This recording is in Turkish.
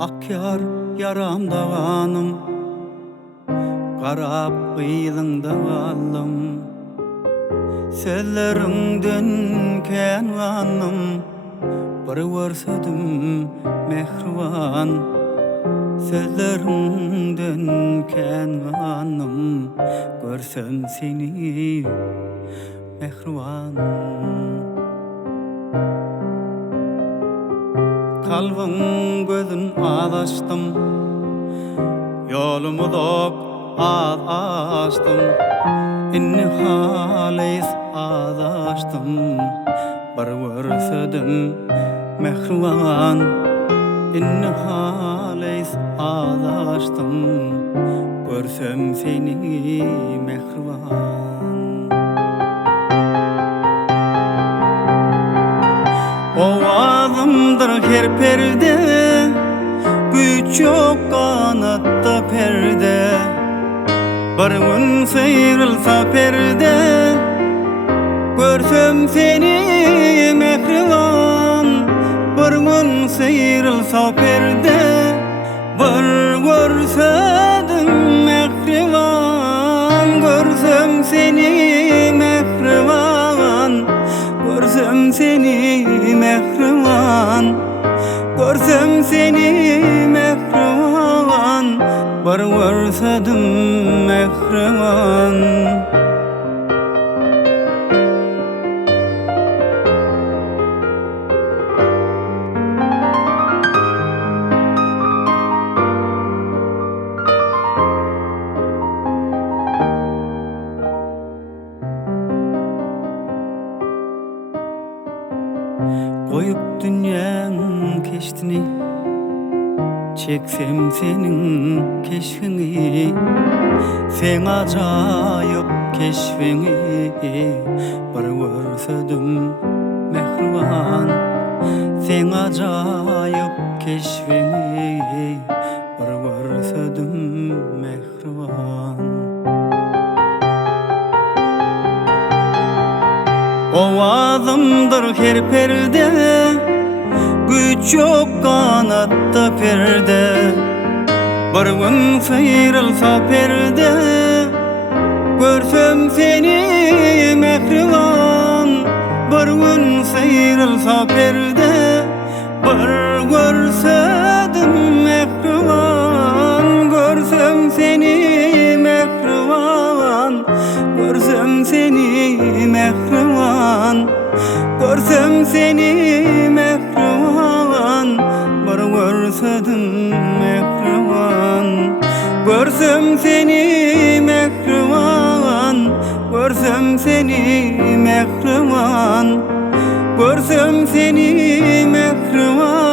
Akyar yaramda kanım, qarap ýylyňda gallym. Sözleriňden kän kanım, bir görsedim mehriban. Sözleriňden kän kanım, görsem seni mehriban. Kalbim gözün adaştım, yolumu dop adaştım. Inni haleys adaştım, bir görsedim mehriban. Inni haleys adaştım, görsem seni mehriban. Ovazımdır her perde, güç yok kanatta perde. Bir gün sıyrılsa perde, görsem seni mehriban. Bir gün sıyrılsa perde, bir görsedim mehriban. Görsem seni mehriban, görsem seni mehriban. Görsem seni mehriban, bir görsedim mehriban. Koyup dünýäň keşdini, çeksem senin keşfini. Sen ajaýyp keşfini, bir görsedim mehriban. Sen ajaýyp keşfini, bir görsedim mehriban. Ovazımdır her perde, güç yok kanatta perde. Bir gün sıyrılsa perde, görsem seni mehriban. Bir gün sıyrılsa perde, bir görsedim mehriban. Görsem seni mehriban, görsem seni mehriban. Görsem seni mehriban, bir görsedim mehriban. Görsem seni mehriban, görsem seni mehriban. Görsem seni mehriban.